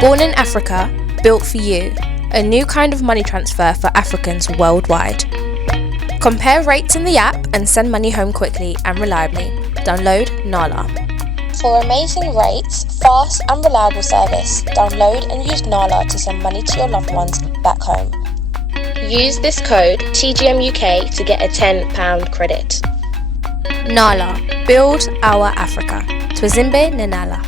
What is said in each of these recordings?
Born in Africa, built for you. A new kind of money transfer for Africans worldwide. Compare rates in the app and send money home quickly and reliably. Download Nala. For amazing rates, fast and reliable service, download and use Nala to send money to your loved ones back home. Use this code TGMUK to get a £10 credit. Nala. Build our Africa. Twazimbe Nenala.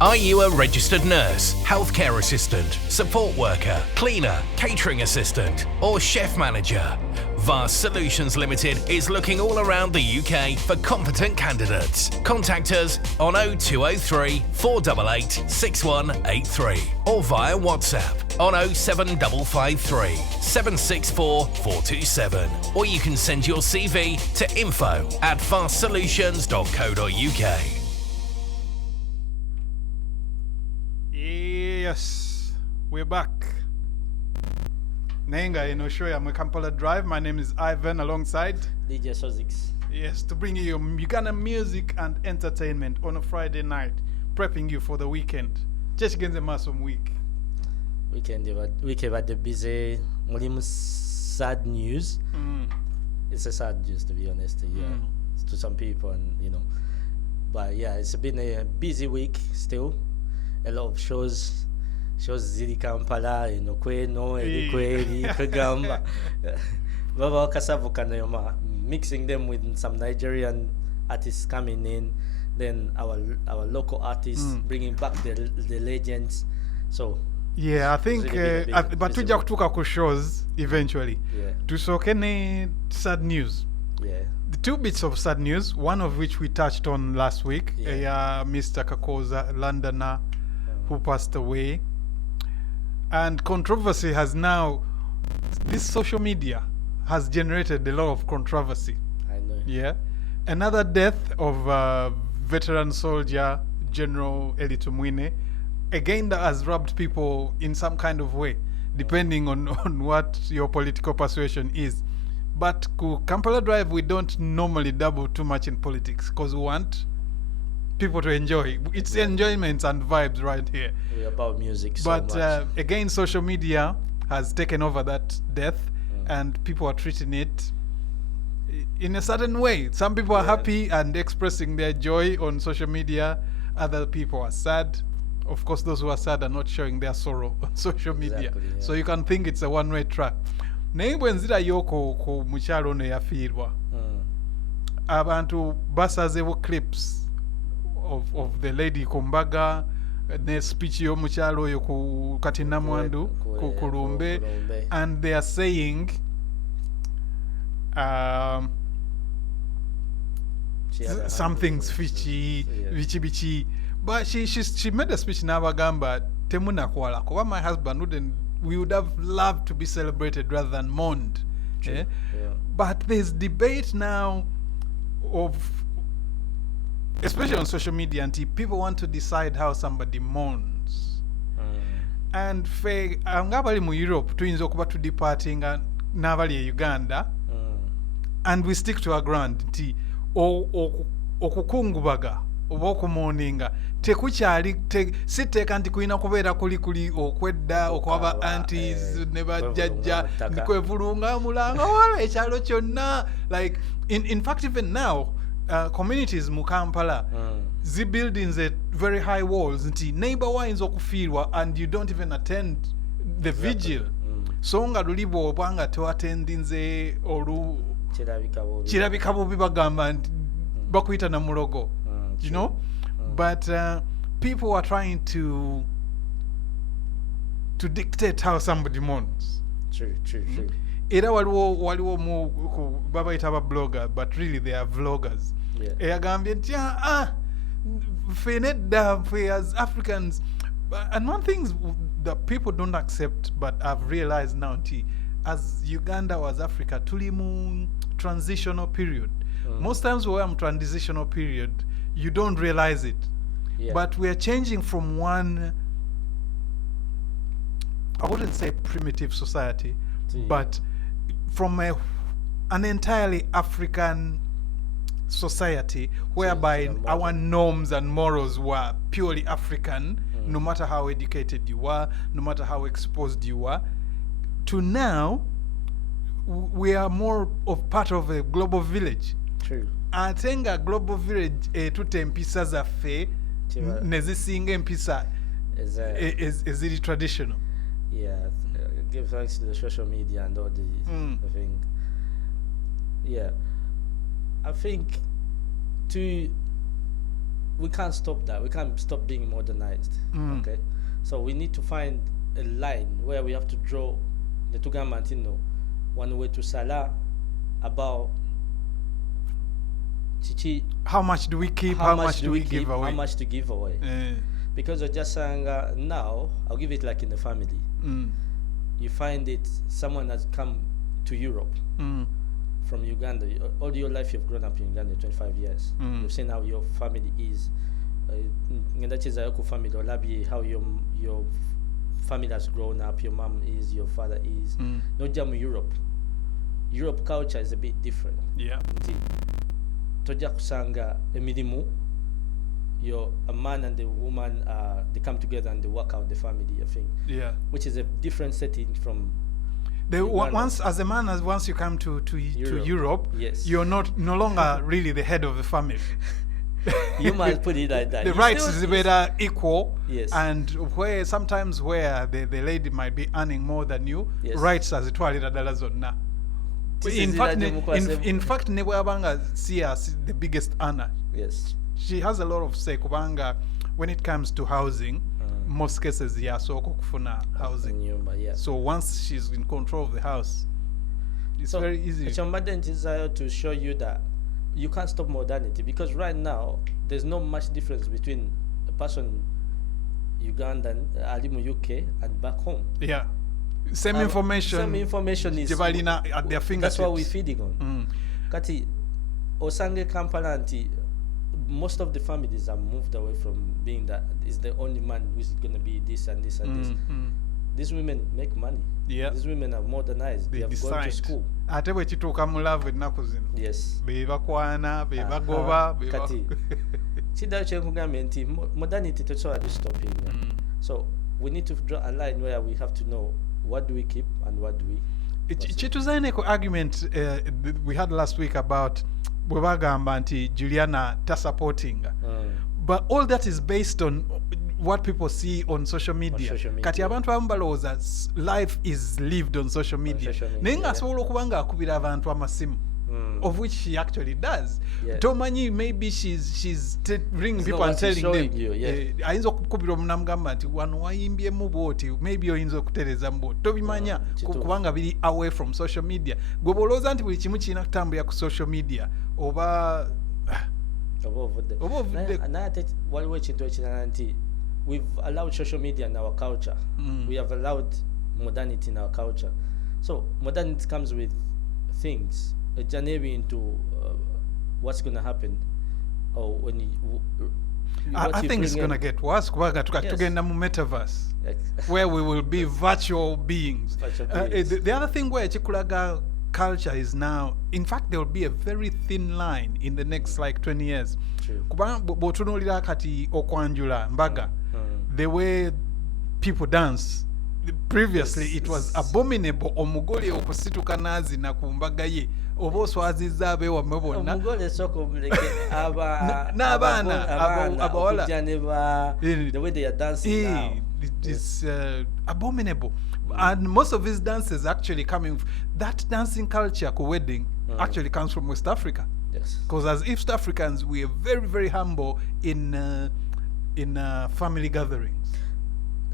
Are you a registered nurse, healthcare assistant, support worker, cleaner, catering assistant, or chef manager? Vast Solutions Limited is looking all around the UK for competent candidates. Contact us on 0203 488 6183 or via WhatsApp on 07553 764 427, or you can send your CV to info@vastsolutions.co.uk. Yes, we're back. Nenga, show you Kla Drive. My name is Ivan alongside DJ Sozix. Yes, to bring you Ugandan music and entertainment on a Friday night, prepping you for the weekend. Just against the Masom week. Weekend had the busy, sad news. It's a sad news, to be honest. To some people, and but yeah, it's been a busy week still. A lot of shows zili Kampala, Kweno, Kweli, Kagamba. Baba Kasavuka Nayoma, mixing them with some Nigerian artists coming in, then our local artists bringing back the legends. So yeah, I think but we just took our shows eventually. Yeah. To Sokene sad news. Yeah. The two bits of sad news, one of which we touched on last week, Mr. Kakoza Londoner, who passed away. And controversy has now, this social media has generated a lot of controversy. I know. Yeah. Another death of veteran soldier, General Elitumwine. Again, that has rubbed people in some kind of way, depending on what your political persuasion is. But Kla Drive, we don't normally dabble too much in politics because we want people to enjoy. It's enjoyment and vibes right here. We're about music so but much. Again, social media has taken over that death, and people are treating it in a certain way. Some people are happy and expressing their joy on social media. Other people are sad. Of course, those who are sad are not showing their sorrow on social media. Exactly, yeah. So you can think it's a one-way track. Naye bwe nzira yoko ku mukyalo ono eyafiirwa, abantu basazeewo clips of the lady Kumbaga, ne speech y'omukyalo oyo ku Katinamwandu ku Kulumbe, and they are saying something's fishy, bichi. But she made a speech n'abagamba temunakwala kuba my husband we would have loved to be celebrated rather than mourned. Yeah? But there's debate now of, especially on social media, and people want to decide how somebody mourns. And fe angabali mu Europe tuyinza okuba tudepartinga n'abali e Uganda, and we stick to our ground nti okukungubaga oba okumooninga tekukyali siteeka nti kulina kubeera kuli okwedda okwaba aunties ne bajjajja nikwevulunga mulanga wala ekyalo kyonna. Like in fact, even now communities mu Kampala zi buildings at very high walls nti neighbor wayinza okufiirwa and you don't even attend the vigil. So nga luli bw'oba nga tewattendinze kirabika bubi bagamba nti bakuyita na mulogo. You know? But people are trying to dictate how somebody mourns. True. Era waliwo mu babayita aba blogger, but really they are vloggers. Eyagambye nti fe nedda fe as Africans. And one thing that people don't accept, but I've realized now, as Uganda or as Africa, tuli mu transitional period. Most times when I'm transitional period, you don't realize it. But we are changing from one, I wouldn't say primitive society, but from an entirely African society whereby our norms and morals were purely African, no matter how educated you are, no matter how exposed you are, to now, we are more of part of a global village. True. Atenga global village tute empisa zaffe nezisinga empisa eziri traditional. Yeah, give thanks to the social media and all the thing. Yeah, I think we can't stop that. We can't stop being modernized. Okay, so we need to find a line where we have to draw the two government, one way to Salah about Chichi. How much do we keep? How much do we give away? How much to give away? Because of just saying now, I'll give it like in the family. You find it, someone has come to Europe from Uganda. All your life you've grown up in Uganda, 25 years. You've seen how your family is. Family, or how your family has grown up, your mom is, your father is. Not just Europe. Europe culture is a bit different. Yeah. Toja kusanga emirimu, a man and a woman, they come together and they work out the family, I think. Yeah. Which is a different setting from. Once, as a man, once you come to Europe, yes, you're no longer really the head of the family. You might put it like that. The rights is better equal. Yes. And sometimes where the lady might be earning more than you, yes, rights as $12 na. In fact, ne bwabanga see as the biggest earner. Yes. She has a lot of say kubanga when it comes to housing. Most cases yasoko kufuna housing. Yeah. So once she's in control of the house, it's very easy. It's a modern desire to show you that you can't stop modernity, because right now there's not much difference between a person Ugandan, Alimu UK, and back home. Yeah. Same information. Same information is at their fingertips. That's what we're feeding on. Kati Osange Kampala anti, most of the families are moved away from being that is the only man who's going to be this and this and this. These women make money. Yeah. These women are modernized. They have gone to school. Ate bwe kituuka mu love ennaku zino. Yes. Be bakwana, be bagoba, be kati. Chida chenkugambye nti modernity tosobola stopping. So we need to draw a line where we have to know what do we keep and what do we. Chituzaineko argument we had last week about bwe bagamba nti Juliana ta supporting. But all that is based on what people see on social media. Kati abantu abamu balowooza life is lived on social media. Naye ng'asobola okuba ng'akubira abantu amasimu, of which she actually does. Tomanyi maybe she's ringing people and telling them. Ayinza okukubira omunamugamba nti wano wayimbyemu bwoti, maybe oyinza okutereza mu bwoti. Tobimanya kubanga biri away from social media. Gwe bw'olowooza nti buli kimu kirina kutambulira ku social media oba we've allowed social media in our culture. We have allowed modernity in our culture. So modernity comes with things, a journey into what's going to happen. Or when I think it's going to get worse. Tugenda mu metaverse, where we will be virtual beings. The other thing where Chikulaga culture is now, in fact, there will be a very thin line in the next like 20 years. Botunulira kati okwanjula mbaga, the way people dance. Previously, it was abominable. Omugole okusituka nazi na kumbaga ye. Obo swazizza abewa mubona. Omugole soko muleke aba n'abaana abawala. The way they are dancing now. It is abominable. And most of his dances actually that dancing culture ku wedding actually comes from West Africa. Yes. Because as East Africans, we are very, very humble in family gatherings.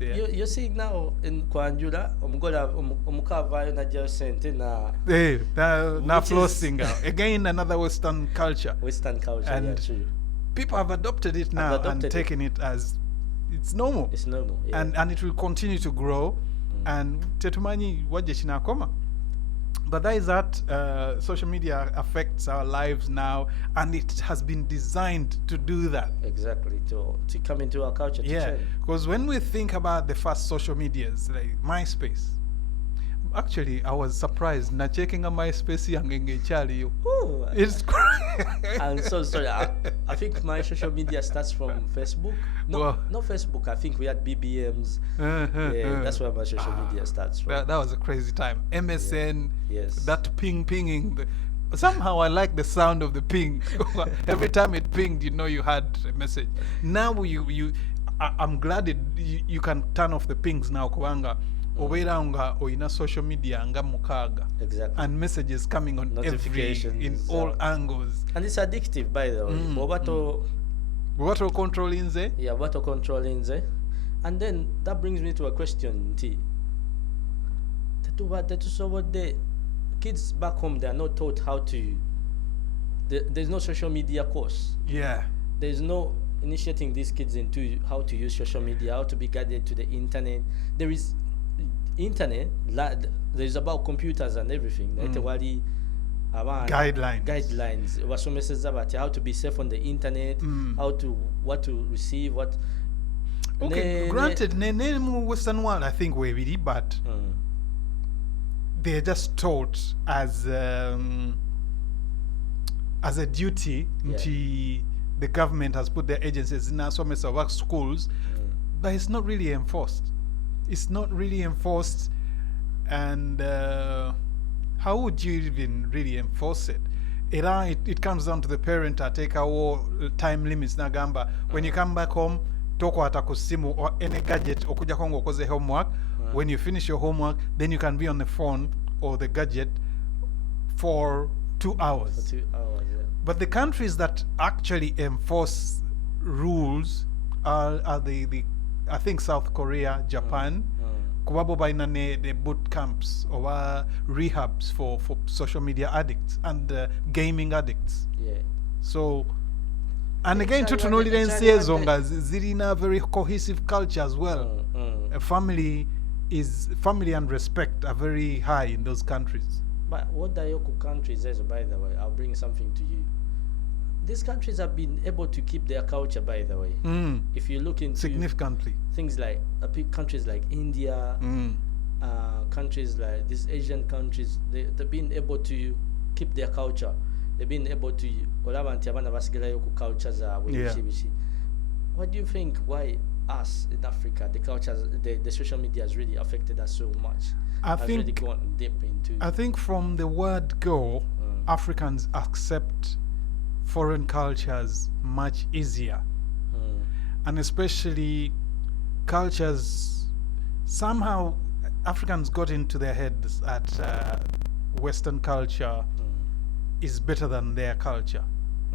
Yeah. You're seeing now in Kwanjula, omukavayo na sente na. Na flossing out. Again, another Western culture. Western culture, and yeah, true. People have adopted it now and taken it as it's normal. It's normal, yeah. And it will continue to grow. And tetumanyi waje chinakoma. But that is that social media affects our lives now, and it has been designed to do that. Exactly, to come into our culture. Yeah, because when we think about the first social medias, like MySpace, Actually, I was surprised. Na checking on my space yange Charlie. Oh, It's I'm so sorry. I think my social media starts from Facebook. No, Well- not Facebook. I think we had BBMs. Yeah, that's where my social media starts from. that was a crazy time. MSN, Yes. that pinging. Somehow I like the sound of the ping. Every time it pinged, you know you had a message. Now I'm glad you can turn off the pings now. Kubanga obeera nga oyina social media nga mukaaga. Exactly. And messages coming on in Notifications, all angles. And it's addictive, by the way. What are controlling there? Yeah, what are controlling there? And then that brings me to a question, T. So what the kids back home, they are not taught how to. There's no social media course. Yeah. There's no initiating these kids into how to use social media, how to be guided to the internet. There is internet. There's about computers and everything. Guidelines. Wasomeseza bati how to be safe on the internet, what to receive, what. Okay, granted, mu Western world, I think we're really, but they're just taught as a duty. The government has put their agencies in some work schools, but it's not really enforced. It's not really enforced, and how would you even really enforce it? It comes down to the parent. I take our time limits. Nagamba when you come back home, toko atakusimu or any gadget okuja kongo koze homework. When you finish your homework, then you can be on the phone or the gadget for 2 hours. For 2 hours, yeah. But the countries that actually enforce rules are the I think South Korea, Japan, kubabo baina the boot camps or rehabs for social media addicts and gaming addicts. Yeah. So, and again, China, tutunulira China, ensi ezo nga zirina very cohesive culture as well. A family and respect are very high in those countries. But what the Yoko countries is, by the way, I'll bring something to you. These countries have been able to keep their culture, by the way. If you look into Significantly. things like countries like India, countries like these Asian countries, they've been able to keep their culture. They've been able to cultures. What do you think? Why us in Africa, the cultures, the social media has really affected us so much? I think really gone deep into. I think from the word go, Africans accept foreign cultures much easier, and especially cultures. Somehow, Africans got into their heads that Western culture is better than their culture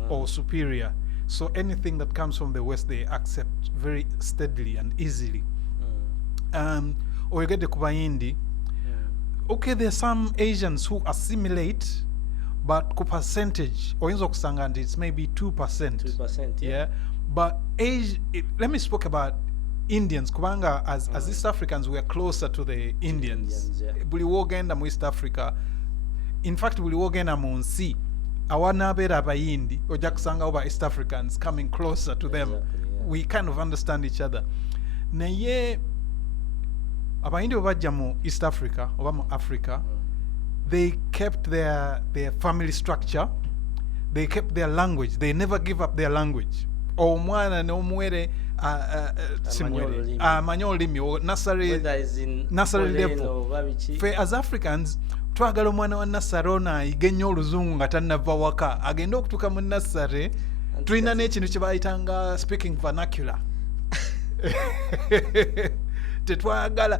or superior. So anything that comes from the West, they accept very steadily and easily. Or you get the Kubaindi. Okay, there are some Asians who assimilate, but ku percentage, or it's maybe 2%. 2%, Yeah. But let me speak about Indians. Kubanga, as East Africans, we are closer to the Indians. Buli wogenda mu East Africa. In fact, buli wogenda mu nsi. Awanabera abayindi, ojja kusanga oba East Africans coming closer to them. Exactly, yeah. We kind of understand each other. Naye abayindi bajja mu East Africa oba mu Africa, they kept their family structure, they kept their language, they never give up their language. Omwana n'omwere amanya olulimi or nursery level. Fe as Africans twagala omwana wa nursery ono ayiga nnyo oluzungu nga tannava waka agenda okutuuka mu nursery tulina n'ekintu kye bayitanga speaking vernacular. Tetwagala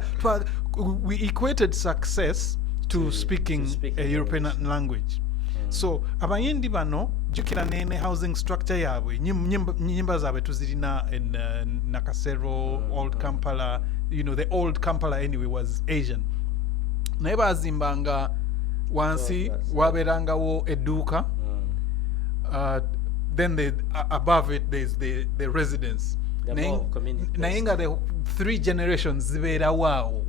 we equated success to speaking a European language. So abayindi bano jukira nene housing structure yaabwe nyimba zaabwe tuzirina in Nakasero, Old Kampala. You know, the old Kampala anyway was Asian. Naye bazimbanga wansi waberangawo edduuka. Then above it there's the residence. Naye nga the 3 generations zibeerawo awo.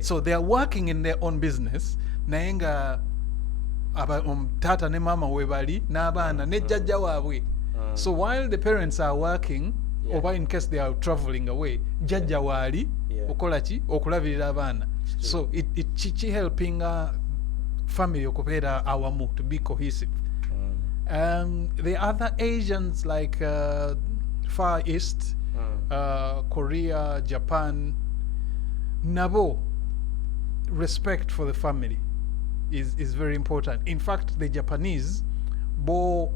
So they are working in their own business. Naye nga tata ne mama webali n'abaana ne jjajja waabwe. So while the parents are working, or in case they are traveling away, jjajja waali okola ki? Okulabirira abaana. So it chichi helping family okupera awamu to be cohesive. The other Asians like Far East, Korea, Japan, nabo respect for the family is very important. In fact, the Japanese bo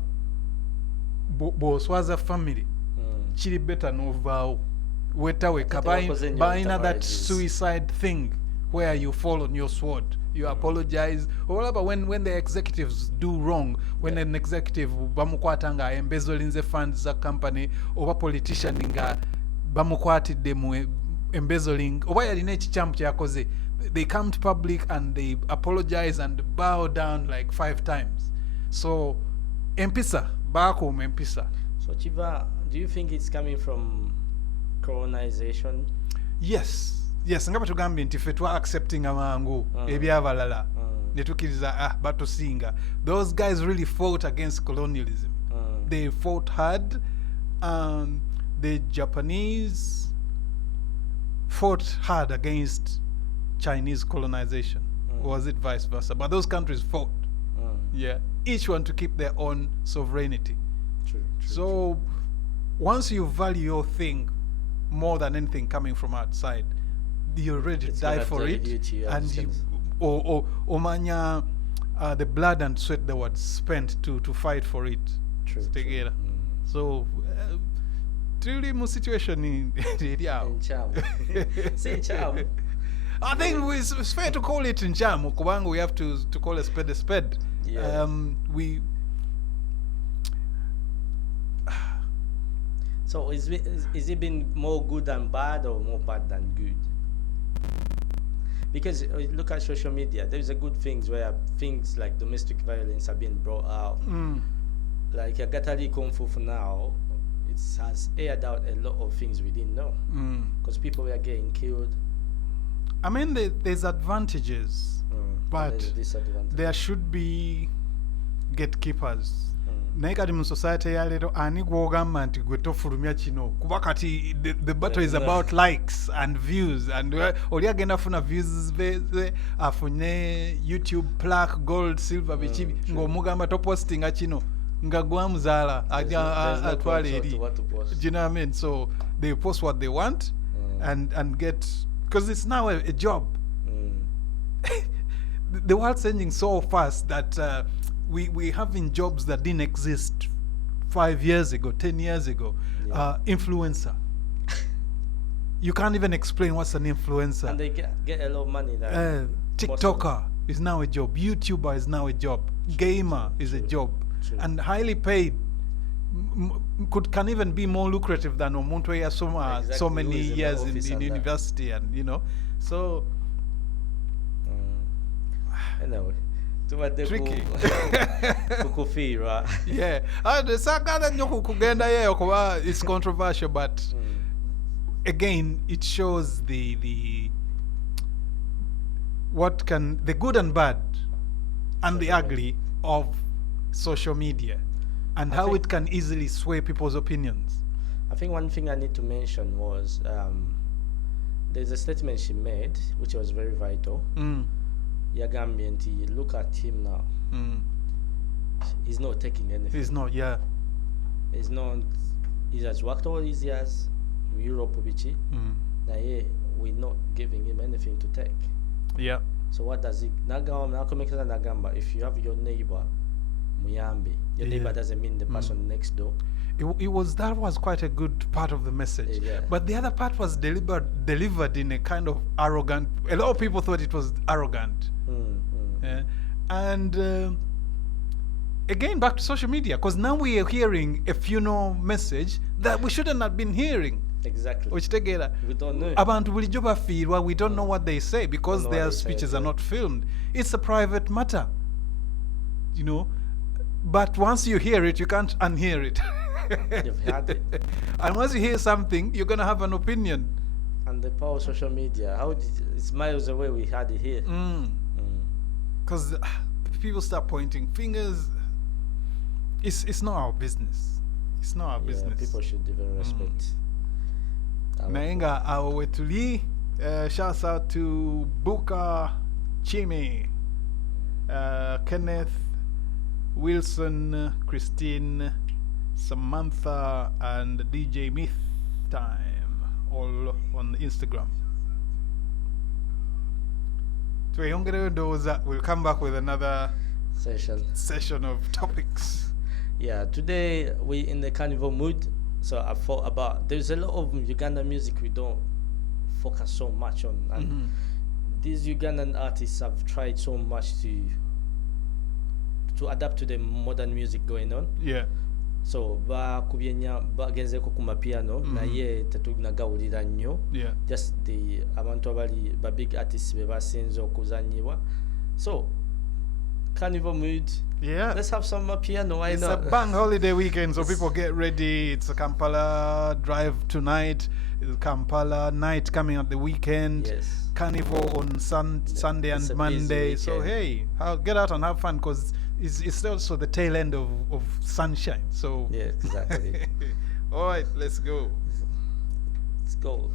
swaza family chiri better no vow wetawe kabaina that suicide thing where you fall on your sword, you apologize or whatever. When the executives do wrong, when an executive bamukwatanga embezolinze funds za company oba politician nga bamukwatidde mu embezoling oba yalina ekikyamu kyakoze, they come to public and they apologize and bow down like 5 times. So empisa bakuuma empisa. So Chiva, do you think it's coming from colonization? Yes nga batugambye nti ffe twa accepting amangu ebyabalala ne tukkiriza batusinga. Those guys really fought against colonialism. They fought hard. The Japanese fought hard against Chinese colonization. Or was it vice versa? But those countries fought. Each one to keep their own sovereignty. True. Once you value your thing more than anything coming from outside, you're ready to die for it, and you omanya the blood and sweat that was spent to fight for it. True. So truly mu situation in I think it's fair to call it nchamu kubanga we have to call a spade a spade. So is it been more good than bad or more bad than good? Because look at social media, there's a good things where things like domestic violence are being brought out. Like Gatari Kung Fu for now, it has aired out a lot of things we didn't know. Because people were getting killed. I mean, there's advantages, but there should be gatekeepers. Naye kati mu society ya leero ani gwogamba nti gwe tofulumya kino kuba kati the battle is about likes and views, and oli agenda afuna views ze afune YouTube plaque gold silver bikibi ng'omugamba topostinga kino nga gwamuzaala atwale eri. Do you know what I mean? So they post what they want and get, because it's now a job. The world's changing so fast that we having jobs that didn't exist 5 years ago, 10 years ago. Influencer. You can't even explain what's an influencer. And they get a lot of money there. TikToker is now a job. YouTuber is now a job. Gamer is a job. And highly paid. Can even be more lucrative than omuntu eyasoma so many years in university, and you know. So anyway. Tricky. Kukufira. Yeah. Sakala nyo kugenda yeyo kuba it's controversial, but again it shows the good and bad and the ugly of social media and how it can easily sway people's opinions. I think one thing I need to mention was there's a statement she made which was very vital. Yagambye nti look at him now. He's not taking anything. He's not, he has worked all these years in Europe bichi. We're not giving him anything to take. Yeah. So what does it nagamba, if you have your neighbor muyambe, your neighbor doesn't mean the person next door. That was quite a good part of the message. But the other part was delivered in a kind of arrogant. A lot of people thought it was arrogant. And again, back to social media, because now we are hearing a funeral message that we shouldn't have been hearing. Exactly. Which together, we don't know. Abantu bulijjo bafiirwa, we don't know what they say because their speeches are not filmed. It's a private matter, you know. But once you hear it, you can't unhear it. You've had it. And once you hear something, you're going to have an opinion. And the power of social media, it's miles away, we had it here. Because people start pointing fingers. It's not our business. It's not our business. People should even respect. Naenga awo wetuli Shouts out to Buka Chime, Kenneth, Wilson, Christine, Samantha, and DJ Myth Time, all on Instagram. We'll come back with another session of topics. Yeah, today we in the carnival mood, so I thought about there's a lot of Ugandan music we don't focus so much on, and these Ugandan artists have tried so much to adapt to the modern music going on. Yeah. So bakubyenya bagenzeko ku mapiano naye tetunagawulira nnyo. Yeah. Just the abantu abali ba big artists be basinze okuzanyibwa. So carnival mood. Yeah. Let's have some piano. Why it's not? It's a bank holiday weekend, so people get ready. It's a Kampala Drive tonight. It's Kampala night coming at the weekend. Yes. Carnival on Sunday and Monday. So hey, get out and have fun, because it's also the tail end of sunshine. So yeah, exactly. All right, let's go. Let's go.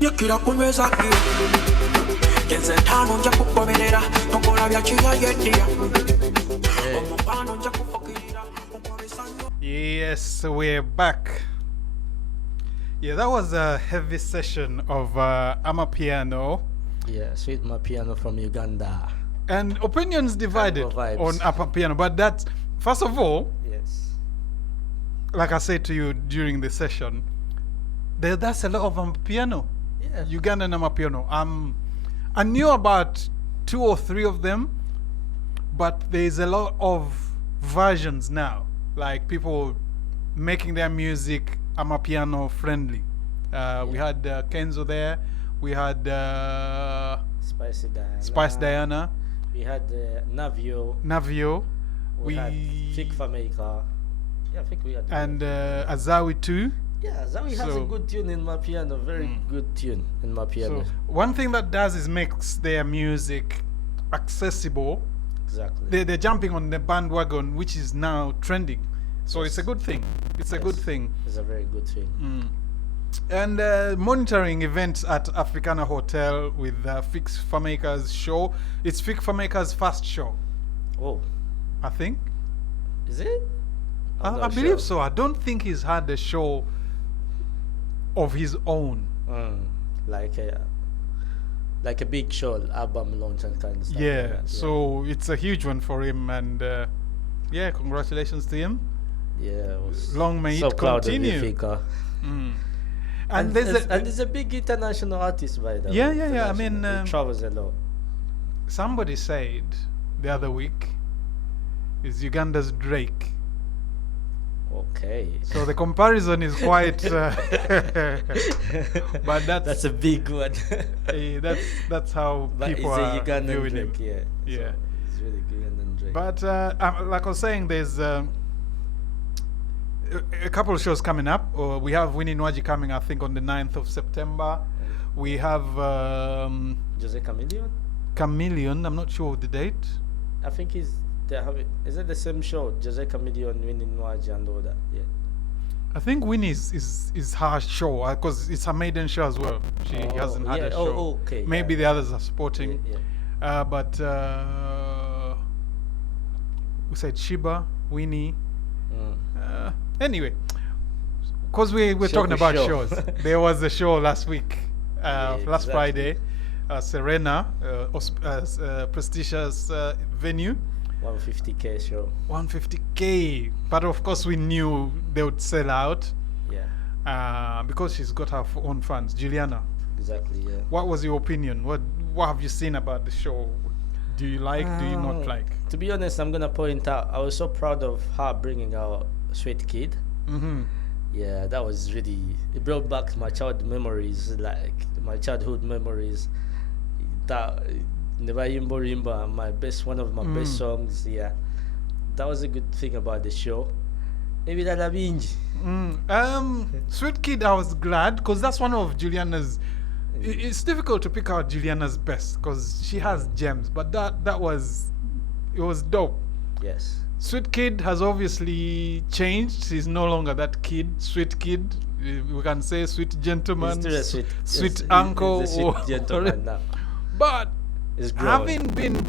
Nyakira kumeza ki Kenze tano nja kukomerera Nkola bya kiyayedia Omupano nja kufakirira Yes, we're back. Yeah, that was a heavy session of Amapiano. Yeah, sweet Mapiano from Uganda. And opinions divided on Amapiano, but that's, first of all, yes, like I said to you during the session, that's a lot of Amapiano. Yeah. Ugandan Amapiano. I knew about 2 or 3 of them, but there's a lot of versions now. Like people making their music Amapiano friendly. We had Kenzo there. We had Spice Diana. We had Navio. We had Fik Fameka. Yeah, I think we had. And Azawi too. Yeah, Azawi has a good tune in Mapiano. Very good tune in Mapiano. So one thing that does is makes their music accessible. Exactly. They're jumping on the bandwagon, which is now trending. So it's a good thing. It's a good thing. It's a very good thing. And monitoring events at Africana Hotel with Fix Fameka's show. It's Fix Fameka's first show. Oh. I think. Is it? I believe so. I don't think he's had a show of his own. Like a big show, album launch and kind of stuff. Yeah, like that. So it's a huge one for him, and yeah, congratulations to him. Yeah, long may it continue. And there's a big international artist by the way. Yeah. I mean, he travels a lot. Somebody said the other week is Uganda's Drake. Okay. So the comparison is quite, but that's a big one. that's how people are viewing him. Yeah. Yeah. So he's really Ugandan Drake. But like I was saying, there's a couple of shows coming up. We have Winnie Nwaji coming, I think, on the 9th of September. We have Jose Chameleon. Chameleon. I'm not sure of the date. I think is it the same show? Jose Chameleon, Winnie Nwaji, and all that. Yeah. I think Winnie is her show because it's her maiden show as well. She hasn't had a show. Oh, okay. Maybe the others are supporting. Yeah. But we said Shiba, Winnie. Anyway, because we were talking about shows, there was a show last week, last Friday, Serena, prestigious venue. 150K show. 150K, but of course we knew they would sell out. Yeah. Because she's got her own fans, Juliana. Exactly. Yeah. What was your opinion? What have you seen about the show? Do you like? Do you not like? To be honest, I'm gonna point out I was so proud of her bringing out Sweet Kid. Yeah, that was really, it brought back my childhood memories, like my childhood memories. That Never Yimbo Rimba, one of my best songs. Yeah, that was a good thing about the show. Maybe that a binge. Sweet Kid, I was glad because that's one of Juliana's. It's difficult to pick out Juliana's best because she has gems, but it was dope. Yes. Sweet Kid has obviously changed. He's no longer that kid, sweet kid. We can say sweet gentleman, He's still a sweet he's uncle, a sweet or gentleman now. But He's grown. having been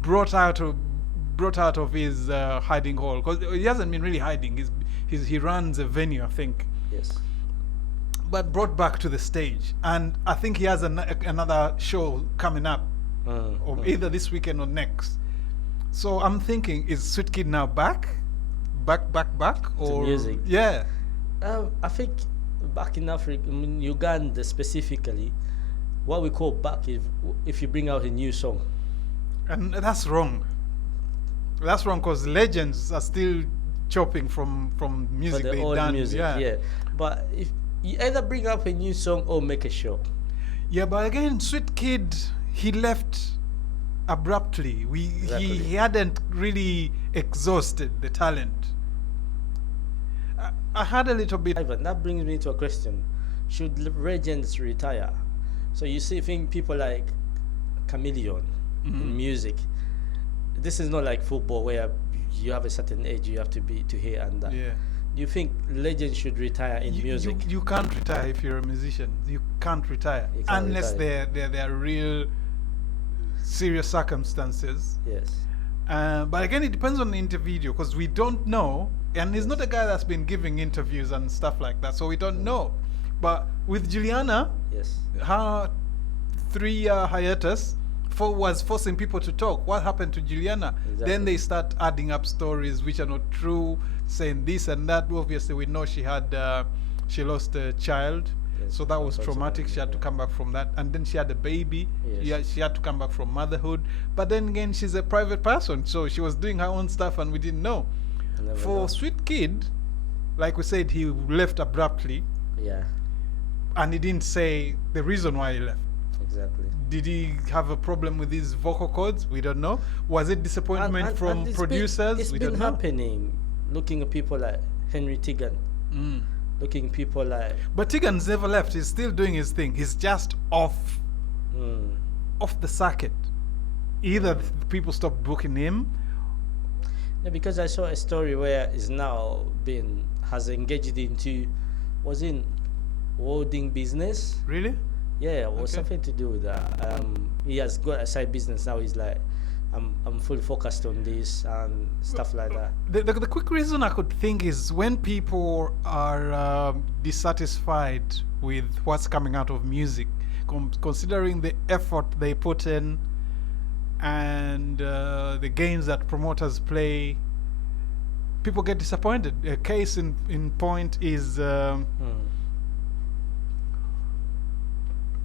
brought out of his hiding hole, because he hasn't been really hiding. He runs a venue, I think, Yes. but brought back to the stage. And I think he has another show coming up, or either this weekend or next. So I'm thinking, is Sweet Kid now back, or music. Yeah, I think back in Africa, Uganda specifically, what we call back if you bring out a new song. and that's wrong. That's wrong because legends are still chopping from music For the they old done. music, yeah. But if you either bring up a new song or make a show. Yeah, but again, Sweet Kid, he left abruptly. Exactly. He hadn't really exhausted the talent. I had a little bit. Ivan, that brings me to a question: should legends retire? So you see, think people like Chameleon in music. This is not like football where you have a certain age you have to be to here and that. Yeah. Do you think legends should retire in music? You can't retire if you're a musician. You can't retire You can't unless retire. there are real serious circumstances. Yes. But again, it depends on the individual because we don't know, and he's not a guy that's been giving interviews and stuff like that, so we don't know. But with Juliana, Yes. her 3-year hiatus was forcing people to talk. What happened to Juliana? Exactly. Then they start adding up stories which are not true, saying this and that. Obviously, we know she lost a child. Yes, So that was unfortunately, traumatic. She had to yeah. come back from that. And then she had a baby. Yes. She had to come back from motherhood. But then again, she's a private person. So she was doing her own stuff and we didn't know. Never For know. Sweet Kid, like we said, he left abruptly. Yeah. And he didn't say the reason why he left. Exactly. Did he have a problem with his vocal cords? We don't know. Was it disappointment from it's producers? It's We been don't know. happening. Looking at people like Henry Tigan. Looking at people like But Tigan's never left. He's still doing his thing. He's just off the circuit. Either people stop booking him. yeah, because I saw a story where is now has engaged into was in welding business. Really? Yeah, it was Okay. something to do with that. He has got a side business now. He's like, I'm fully focused on this and stuff like that. The quick reason I could think is when people are dissatisfied with what's coming out of music, considering the effort they put in and the games that promoters play, people get disappointed. A case in point is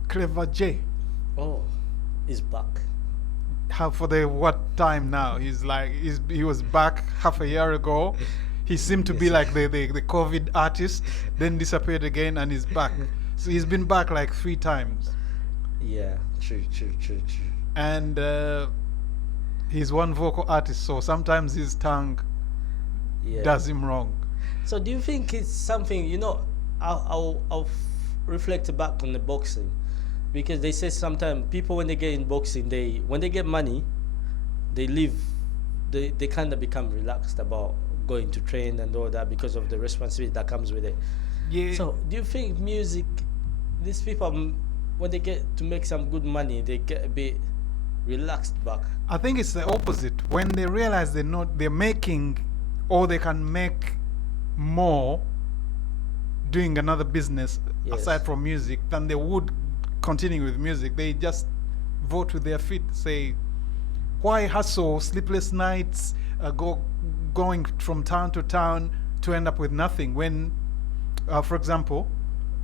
Clever J. Oh, he's back. For the what time now? He was back half a year ago. He seemed to be like the COVID artist, then disappeared again, and he's back. So he's been back like 3 times, Yeah, true. and he's one vocal artist. So sometimes his tongue Yeah. does him wrong. So do you think it's something, I'll reflect back on the boxing, because they say sometimes people when they get in boxing, when they get money, they kind of become relaxed about going to train and all that because of the responsibility that comes with it. Yeah. So do you think music, these people, when they get to make some good money, they get a bit relaxed back? I think it's the opposite. When they realize they're making, or they can make more doing another business Yes. aside from music than they would continue with music, they just vote with their feet. Say, why hustle sleepless nights, going from town to town to end up with nothing? When, for example,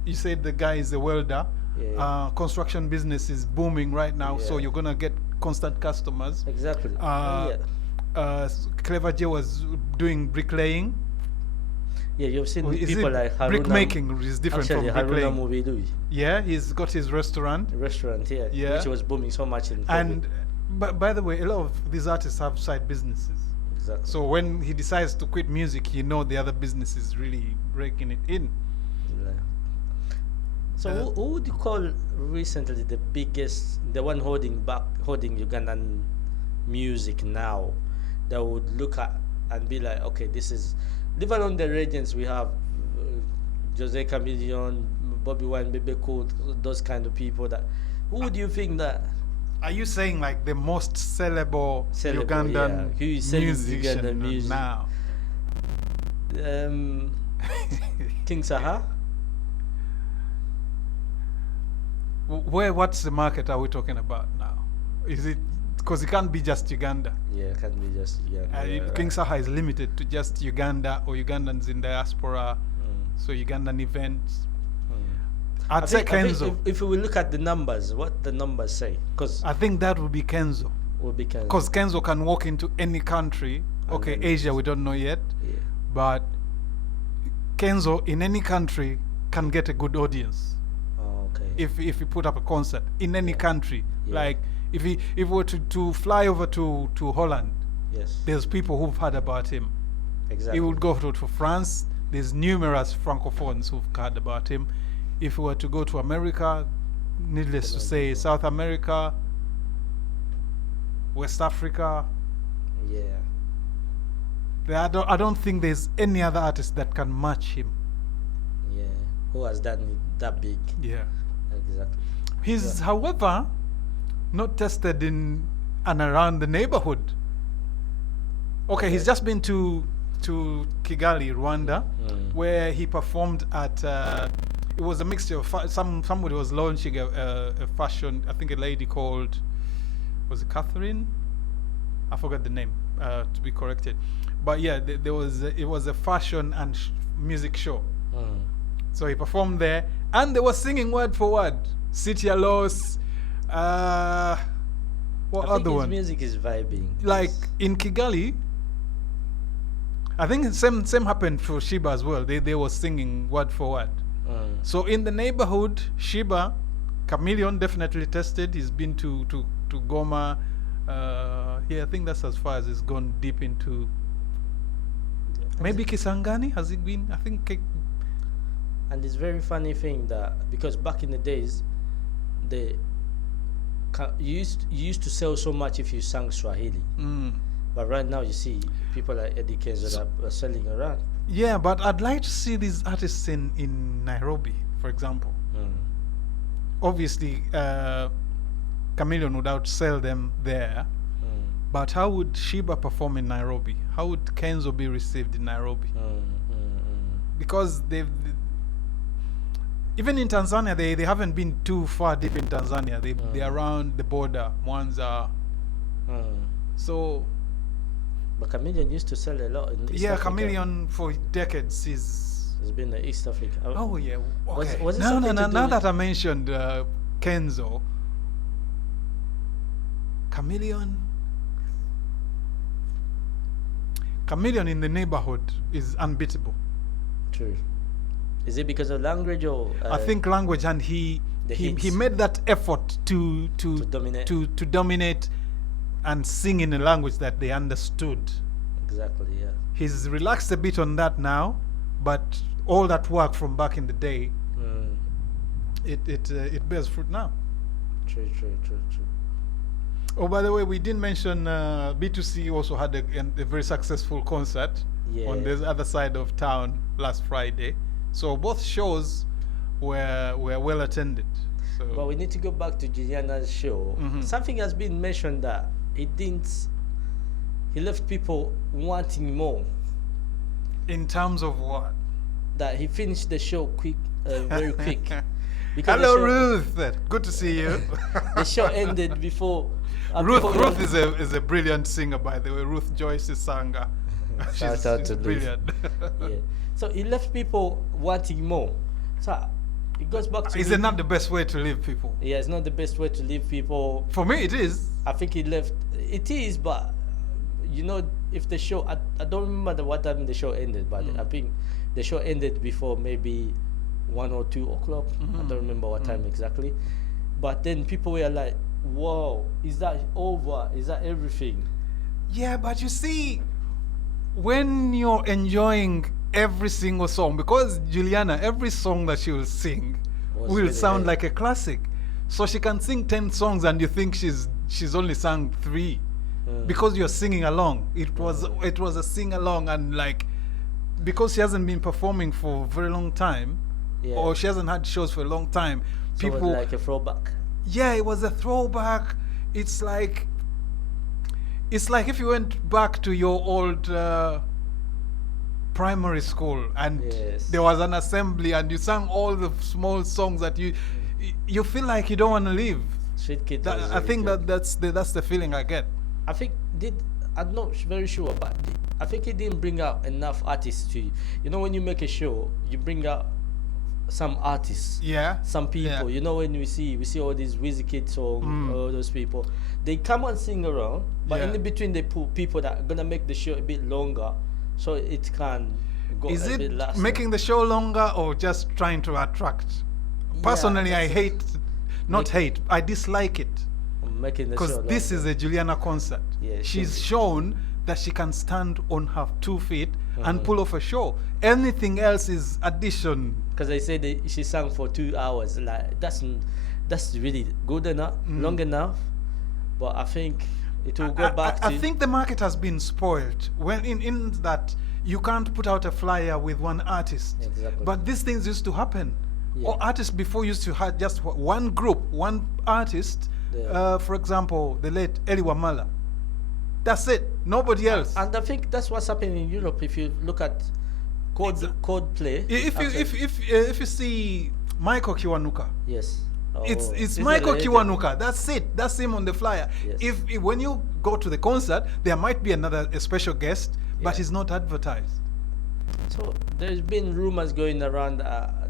you said the guy is a welder. Yeah. Construction business is booming right now, so Yeah. you're gonna get constant customers. Exactly. Clever J was doing bricklaying. Yeah, you've seen Is people it like Haruna. brickmaking is different Actually, from Haruna bricklaying. Mubilui, Yeah, he's got his restaurant. restaurant here, Yeah. which was booming so much in COVID. And by the way, a lot of these artists have side businesses. Exactly. So when he decides to quit music, the other business is really breaking it in. Yeah. So who would you call recently the one holding Ugandan music now, that would look at and be like, okay, this is, leave alone the legends we have, Jose Chameleon, Bobby Wine, Bebe Cool, those kind of people. That who do you think that? Are you saying like the most sellable Ugandan who is selling musician Ugandan music now? King Saha? What's the market are we talking about now? Is it because it can't be just Uganda? Yeah, it can be just Uganda. King Saha is limited to just Uganda or Ugandans in diaspora, so Ugandan events. I'd say I think Kenzo. if we look at the numbers, what the numbers say, because I think that would be Kenzo. Because Kenzo can walk into any country. Okay, Asia we don't know yet, but Kenzo in any country can get a good audience. Okay. If you put up a concert in any country, like if we were to fly over to Holland, yes, there's people who've heard about him. exactly. He would go to France. There's numerous francophones who've heard about him. If we were to go to America, needless to say, South America, West Africa, Yeah. I don't think there's any other artist that can match him. Yeah. Who has done it that big? Yeah. Exactly. He's, however, not tested in and around the neighborhood. Okay, he's just been to Kigali, Rwanda, where he performed at. It was a mixture of somebody was launching a fashion. I think a lady called, was it Catherine? I forgot the name. To be corrected, but yeah, there was it was a fashion and music show. So he performed there, and they were singing word for word. City Alos. What I think other his one? music is vibing. Like in Kigali, I think same happened for Shiba as well. They were singing word for word. So in the neighborhood, Shiba, Chameleon definitely tested. He's been to Goma. Yeah, I think that's as far as it's gone deep into. Maybe Kisangani has it been? I think. And it's very funny thing that because back in the days, you used to sell so much if you sang Swahili. But right now you see people like Eddie Kenzo that are selling around. Yeah, but I'd like to see these artists in Nairobi, for example. Obviously, Chameleon would outsell them there. But how would Shiba perform in Nairobi? How would Kenzo be received in Nairobi? Because even in Tanzania, they haven't been too far deep in Tanzania. They're around the border. Mwanza. So. But Chameleon used to sell a lot in East Africa. Chameleon for decades is. It's been in East Africa. Oh yeah. Okay. Was it no. something to do Now with- that I mentioned Kenzo, Chameleon in the neighborhood is unbeatable. True. Is it because of language or? I think language, and he made that effort to dominate. to dominate and sing in a language that they understood. Exactly. Yeah. He's relaxed a bit on that now, but all that work from back in the day, it bears fruit now. True. Oh, by the way, we didn't mention B2C also had a very successful concert on the other side of town last Friday. So both shows were well attended. So But we need to go back to Juliana's show. Something has been mentioned that he left people wanting more. in terms of what? That he finished the show very quick. Because Hello, the show, Ruth. Good to see you. The show ended before. Ruth is a brilliant singer, by the way. Ruth Joyce Sanga. Shout out to Ruth. brilliant. Yeah. So he left people wanting more. So it goes back to. Is it not the best way to leave people? Yeah, it's not the best way to leave people. For me, it is. I think he left. It is, but you know, if the show, I don't remember what time the show ended, but I think the show ended before maybe 1 or 2 o'clock. I don't remember what time exactly. But then people were like, "Whoa, is that over? Is that everything?" Yeah, but you see, when you're enjoying every single song, because Juliana, every song that she will sing Was will really sound good. like a classic. So she can sing 10 songs and you think she's only sang 3. because you're singing along. It was a sing along, and like because she hasn't been performing for a very long time, or she hasn't had shows for a long time. So People like a throwback. Yeah, it was a throwback. It's like if you went back to your old primary school and there was an assembly and you sang all the small songs that you feel like you don't want to leave. Street Kid. I think that's the feeling I get. I think I'm not very sure, but I think it didn't bring out enough artists to you know when you make a show, you bring out some artists, some people. You know when we see all these Wizkid songs, all those people, they come and sing around, but in the between they put people that are gonna make the show a bit longer, so it can go Is a bit it lasting. making the show longer or just trying to attract? Personally, I I dislike it. Making the show because longer. this is a Juliana concert. She's shown that she can stand on her 2 feet and pull off a show. Anything else is addition. Because they say she sang for 2 hours. Like that's really good enough, long enough. But I think it will go back to. I think the market has been spoiled when in that you can't put out a flyer with one artist. Exactly. But these things used to happen. Or artists before used to have just one group, one artist. For example, the late Eli Wamala. That's it. Nobody else. And I think that's what's happening in Europe. If you look at Coldplay. If you see Michael Kiwanuka. Yes. It's Michael Kiwanuka. That's it. That's him on the flyer. Yes. If when you go to the concert, there might be a special guest, but he's not advertised. So there's been rumors going around.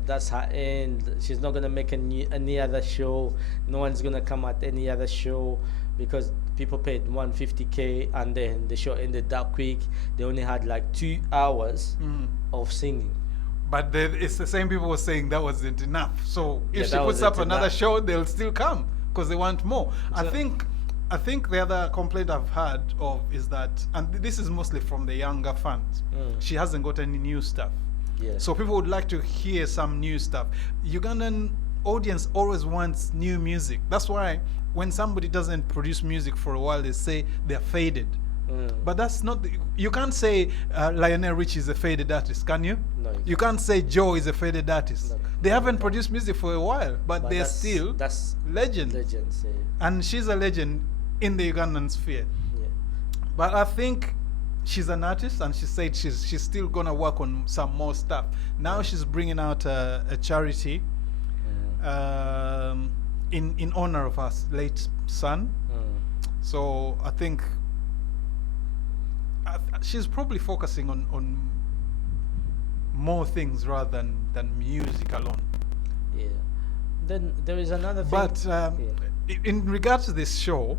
That's her end. She's not gonna make any other show. No one's gonna come at any other show because people paid 150K and then the show ended that quick. They only had like 2 hours of singing. But it's the same people were saying that wasn't enough. So if she puts up another show, they'll still come because they want more. So I think the other complaint I've heard of is that, and this is mostly from the younger fans, she hasn't got any new stuff. So people would like to hear some new stuff. Ugandan audience always wants new music. That's why when somebody doesn't produce music for a while, they say they're faded. But that's not. You can't say Lionel Richie is a faded artist, can you? No. You can't say Joe is a faded artist. No. They haven't produced music for a while, but they're still legends. Legends, And she's a legend in the Ugandan sphere. But I think she's an artist, and she said she's still gonna work on some more stuff. Now she's bringing out a charity in honor of her late son. So I think she's probably focusing on more things rather than music alone. Then there is another thing. But in regards to this show,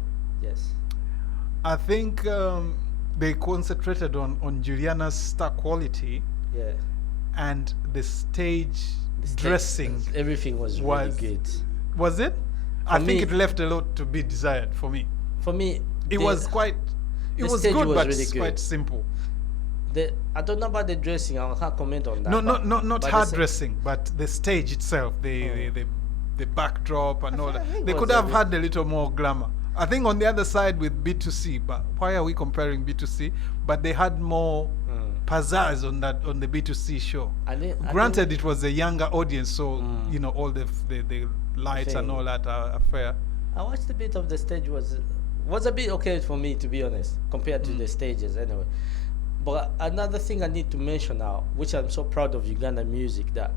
I think they concentrated on Juliana's star quality and the stage dressing. Everything was really good. Was it? I think it left a lot to be desired for me. For me, it was quite. It was good, but really it's quite simple. I don't know about the dressing. I can't comment on that. Not hard dressing, but the stage itself, the backdrop and all that. They could have had a little more glamour. I think on the other side with B2C, but why are we comparing B2C? But they had more pizzazz on the B2C show. Granted, it was a younger audience, so you know all the lights and all that are fair. I watched a bit of the stage. Was a bit okay for me, to be honest, compared to the stages anyway. But another thing I need to mention now, which I'm so proud of Ugandan music, that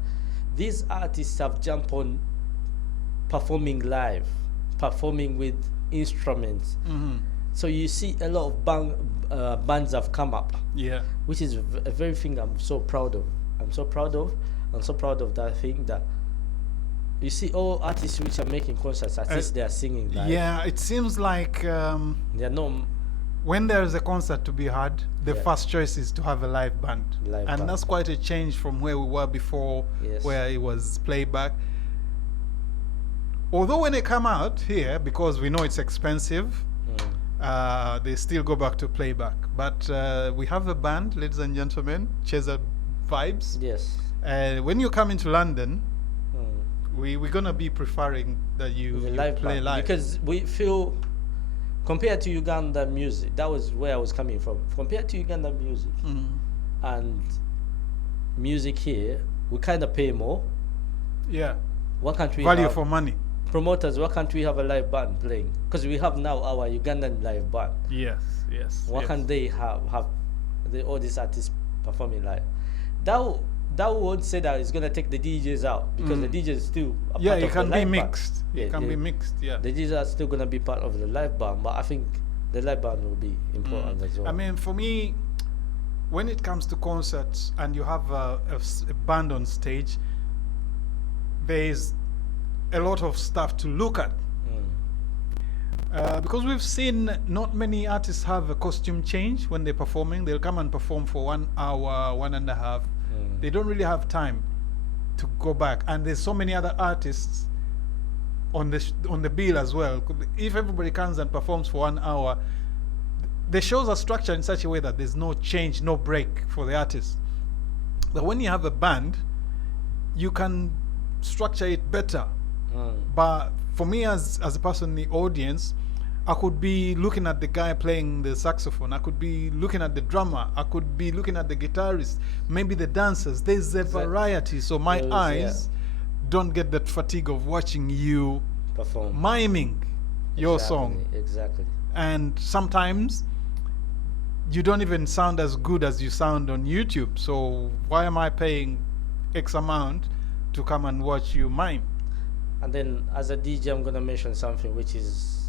these artists have jumped on performing live, performing with instruments. So you see a lot of bands have come up, which is a very thing I'm so proud of. I'm so proud of that thing that you see all artists which are making concerts, at least they are singing live. Yeah, it seems like when there is a concert to be had, the first choice is to have a live band. That's quite a change from where we were before, where it was playback. Although when they come out here, because we know it's expensive, they still go back to playback. But we have a band, ladies and gentlemen, Chaser Vibes. When you come into London, we're gonna be preferring that you play live, because we feel compared to Uganda music, that was where I was coming from. Compared to Uganda music and music here, we kind of pay more. Yeah. What country Value have for money. promoters? What can't we have a live band playing? Because we have now our Ugandan live band. Yes. Why can't they have all these artists performing live? That would say that it's gonna take the DJs out because the DJs is still a Yeah, part it of can the be live mixed. band. It can be mixed. Yeah. The DJs are still gonna be part of the live band, but I think the live band will be important as well. I mean, for me, when it comes to concerts and you have a band on stage, there's a lot of stuff to look at. Because we've seen not many artists have a costume change when they're performing. They'll come and perform for 1 hour, 1.5. They don't really have time to go back. And there's so many other artists on the bill as well. If everybody comes and performs for 1 hour, the shows are structured in such a way that there's no change, no break for the artist. But when you have a band, you can structure it better. But for me as a person in the audience, I could be looking at the guy playing the saxophone. I could be looking at the drummer. I could be looking at the guitarist, maybe the dancers. There's a variety. So my eyes don't get that fatigue of watching you perform, miming your song. Exactly. And sometimes you don't even sound as good as you sound on YouTube. So why am I paying X amount to come and watch you mime? And then as a DJ, I'm going to mention something which is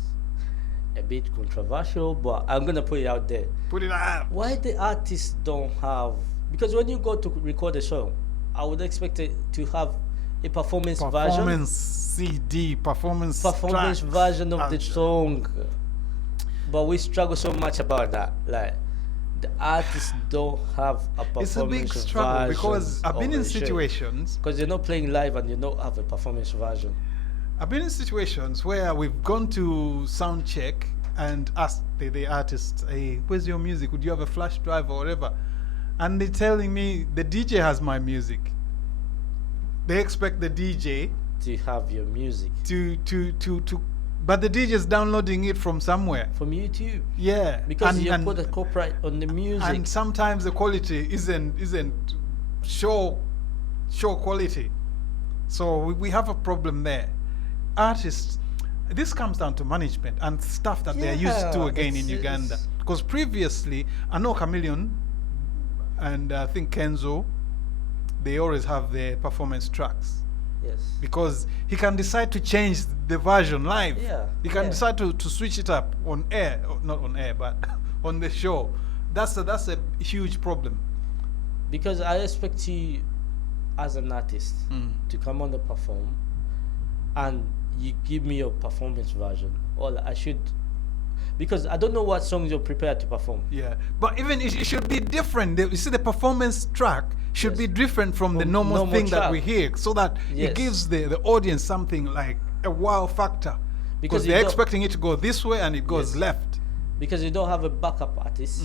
a bit controversial, but I'm going to put it out there. Put it out. Why the artists don't have... Because when you go to record a song, I would expect it to have a performance version. CD, performance tracks, version of the and song. But we struggle so much about that. Like, the artists don't have a performance it's a big struggle version because I've been of in the show. situations. Because you're not playing live and you don't have a performance version. I've been in situations where we've gone to sound check and asked the artist, hey, where's your music? Would you have a flash drive or whatever? And they're telling me the DJ has my music. They expect the DJ to have your music. But the DJ is downloading it from somewhere. From YouTube. Yeah. Because you put a copyright on the music. And sometimes the quality isn't show quality. So we have a problem there. Artists, this comes down to management and stuff that they're used to again in Uganda. Because previously, I know Chameleon and I think Kenzo, they always have their performance tracks. Yes. Because he can decide to change the version live. Yeah. He can decide to switch it up on air, not on air, but on the show. That's a huge problem. Because I expect you, as an artist, to come on and perform, and you give me your performance version. Or I should, because I don't know what songs you're prepared to perform. Yeah, but even it should be different. You see, the performance track should be different from the normal thing that we hear, so that it gives the audience something like a wow factor. Because they're expecting it to go this way and it goes left. Because you don't have a backup artist.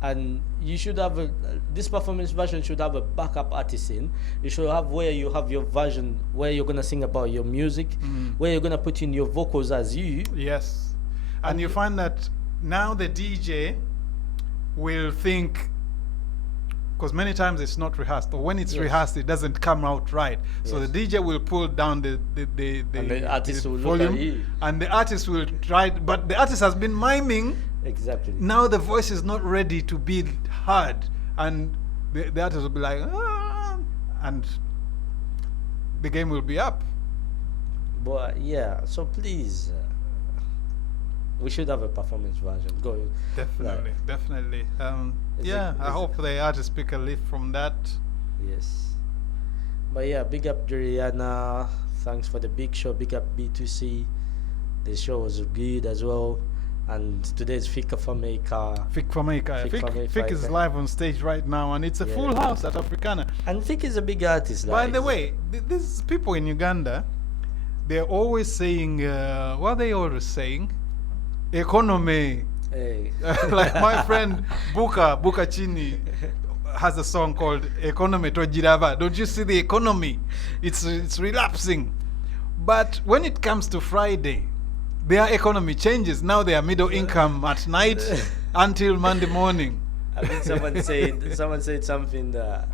And you should have this performance version should have a backup artist in. You should have where you have your version, where you're gonna sing about your music, where you're gonna put in your vocals as you. Yes, and you find that now the DJ will think, because many times it's not rehearsed, or when it's rehearsed, it doesn't come out right. So the DJ will pull down the artist will volume, look at you. And the artist will try, but the artist has been miming. Exactly. Now the voice is not ready to be heard, and the artist will be like, and the game will be up. But yeah, so please, we should have a performance version going. Definitely. I hope the artists pick a leaf from that. Yes. But yeah, big up Juliana. Thanks for the big show. Big up B2C. The show was good as well. And today's Fika for Maker. Fik is live on stage right now, and it's a full house at Africana. And Fik is a big artist. By the way, these people in Uganda, they're always saying, what are they always saying? Economy. Hey. Like my friend Buka Chini has a song called Economy Tojirava. Don't you see the economy? It's relapsing. But when it comes to Friday, their economy changes. Now they are middle income at night until Monday morning. I mean, someone said something that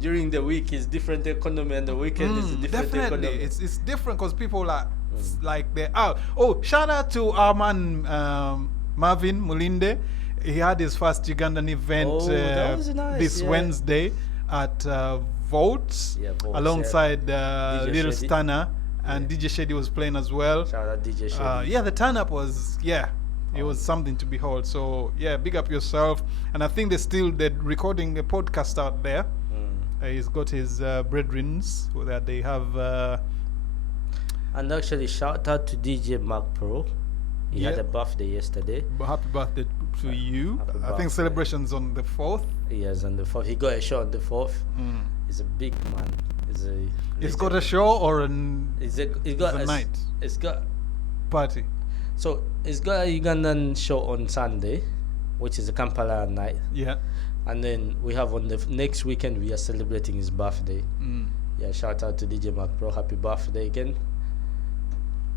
during the week is different economy and the weekend is a different Definitely, economy. it's different because people are like they're out. Oh, shout out to our man Marvin Mulinde. He had his first Ugandan event that was nice, this Wednesday at Volts, Volts, alongside DJ Little Shady. Stunner, and DJ Shady was playing as well. Shout out DJ Shady. Yeah, the turn up was it was something to behold. So yeah, big up yourself. And I think they're recording a podcast out there. He's got his brethrens that they have. And actually, shout out to DJ Mark Pro. He had a birthday yesterday. Happy birthday to you. Happy I birthday. think celebrations on the 4th. Yes, on the 4th. He got a show on the 4th. He's a big man. He's got a show or a night It's got party. So it's got a Ugandan show on Sunday, which is a Kampala night. Yeah. And then we have on the next weekend we are celebrating his birthday. Yeah, shout out to DJ Mark Pro. Happy birthday again.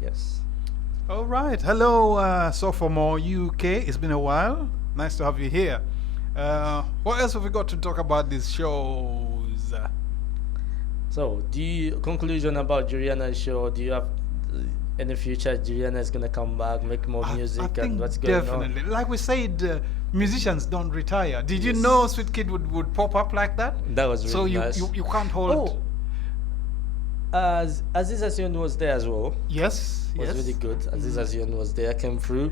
Yes. All right. Hello, Sophomore UK. It's been a while. Nice to have you here. What else have we got to talk about these shows? So, conclusion about Juliana's show? Do you have any future? Juliana is gonna come back, make more music, I and think what's going definitely. on? Like we said, musicians don't retire. Did you Yes. know Sweet Kid would pop up like that? That was really So nice. you can't hold. Aziz Asion was there as well. Yes. Was really good. Aziz Asion was there, came through,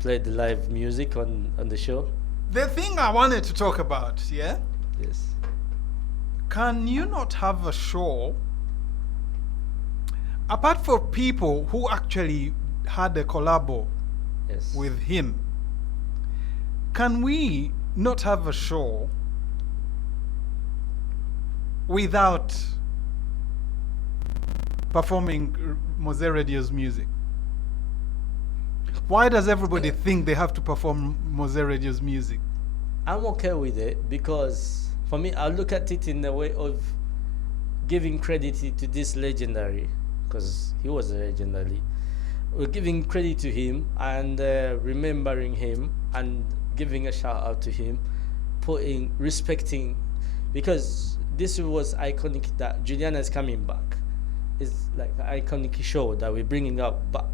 played the live music on the show. The thing I wanted to talk about, yeah? Yes. Can you not have a show apart from people who actually had a collabo Yes. with him? Can we not have a show without performing Mose Radio's music? Why does everybody think they have to perform Mose Radio's music? I'm okay with it because for me, I look at it in the way of giving credit to this legendary, because he was a legendary. We're giving credit to him and remembering him and giving a shout out to him, respecting, because this was iconic that Juliana is coming back. It's like an iconic show that we're bringing up back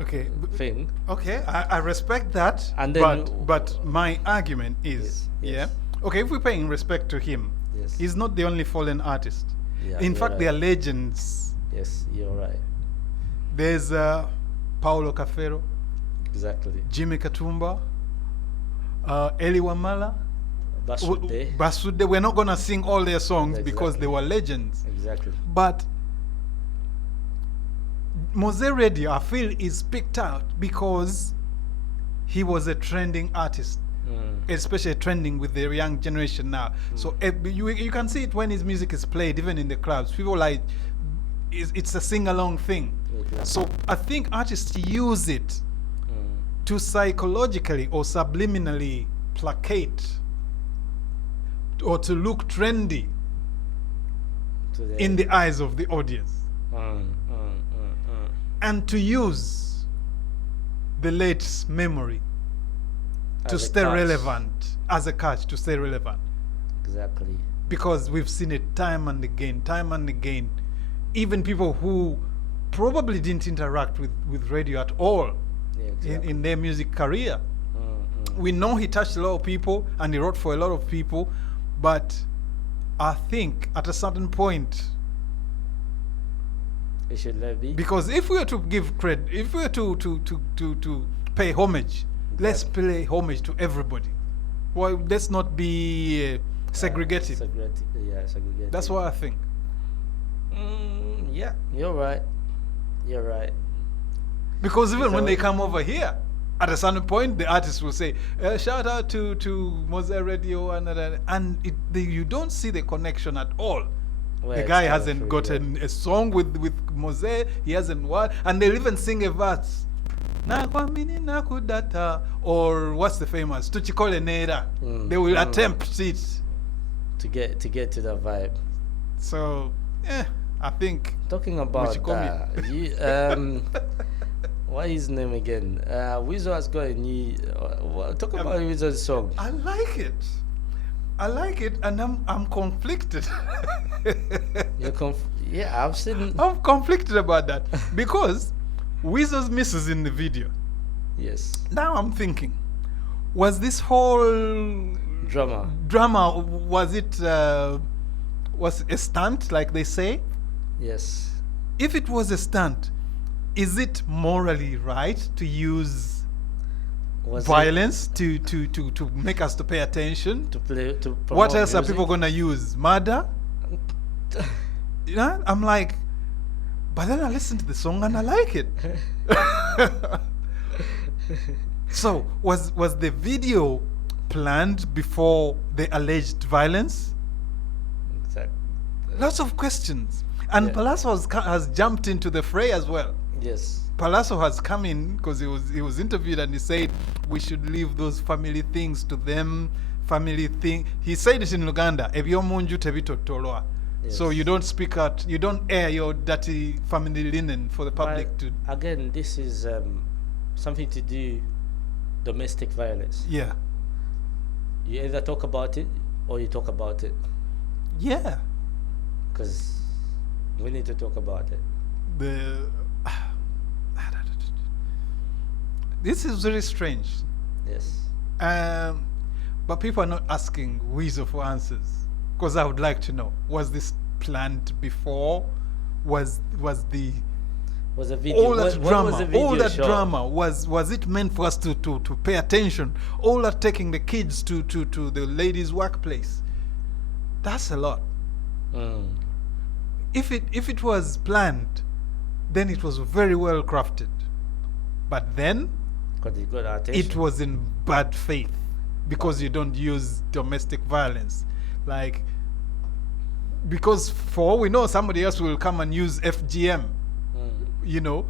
Okay. thing. Okay, I respect that. And then but my argument is, Yes. okay, if we're paying respect to him, Yes. he's not the only fallen artist. Yeah, In you're fact, right. they are legends. Yes, you're right. There's Paulo Cafero, Exactly. Jimmy Katumba, Eli Wamala, Basude. Basude. We're not gonna sing all their songs because Exactly. they were legends. Exactly. But Mose Radio, I feel, is picked out because he was a trending artist, especially trending with the young generation now. So you can see it when his music is played, even in the clubs. People like it's a sing-along thing. Exactly. So I think artists use it to psychologically or subliminally placate or to look trendy in the eyes of the audience, and to use the late memory to As a stay catch. relevant, as a catch, to stay relevant. Exactly. Because we've seen it time and again. Even people who probably didn't interact with radio at all Yeah, exactly. in their music career. We know he touched a lot of people and he wrote for a lot of people, but I think at a certain point, It should let be. because if we were to give credit, if we were to pay homage, let's pay homage to everybody. Well, let's not be segregated. Segregated. That's what I think. Yeah, you're right. You're right. Because even when So- they come over here, at a certain point, the artist will say, shout out to Mose Radio, and you don't see the connection at all. Where The it's guy coming hasn't from, gotten a song with Mose, he hasn't what, and they'll even sing a verse. Nakwamini nakudata, or what's the famous? Tuchikole Nera. They will attempt it. to get to the vibe. So, I think Talking about Muchikomi. that, What is his name again? Weasel has got a new. Talk about Weasel's song. I like it. I like it, and I'm conflicted. Yeah, I've seen. I'm conflicted about that because Weasel's misses in the video. Yes. Now I'm thinking, was this whole Drama. was it was a stunt like they say? Yes. If it was a stunt, is it morally right to use Was violence to make us to pay attention? to play to What promote else are music? people gonna use? Murder? You know, I'm like, but then I listen to the song and I like it. So was the video planned before the alleged violence? Exactly. Lots of questions, and Yeah. Palazzo has jumped into the fray as well. Yes. Palazzo has come in because he was interviewed and he said we should leave those family things to them. Family thing. He said it in Uganda. "Ebyomunju tebitotolwa." So Yes. you don't speak out. You don't air your dirty family linen for the public But to. again, this is something to do domestic violence. Yeah. You either talk about it or you talk about it, Yeah. because we need to talk about it. The. This is very strange. Yes. But people are not asking Weasel for answers because I would like to know: was this planned before? Was the Was a video. all that what drama? was the video All that show? drama was it meant for us to pay attention? All that taking the kids to the ladies' workplace. That's a lot. Mm. If it was planned, then it was very well crafted. But then Because it got our attention. it was in bad faith because you don't use domestic violence, like, because for all we know somebody else will come and use FGM, you know,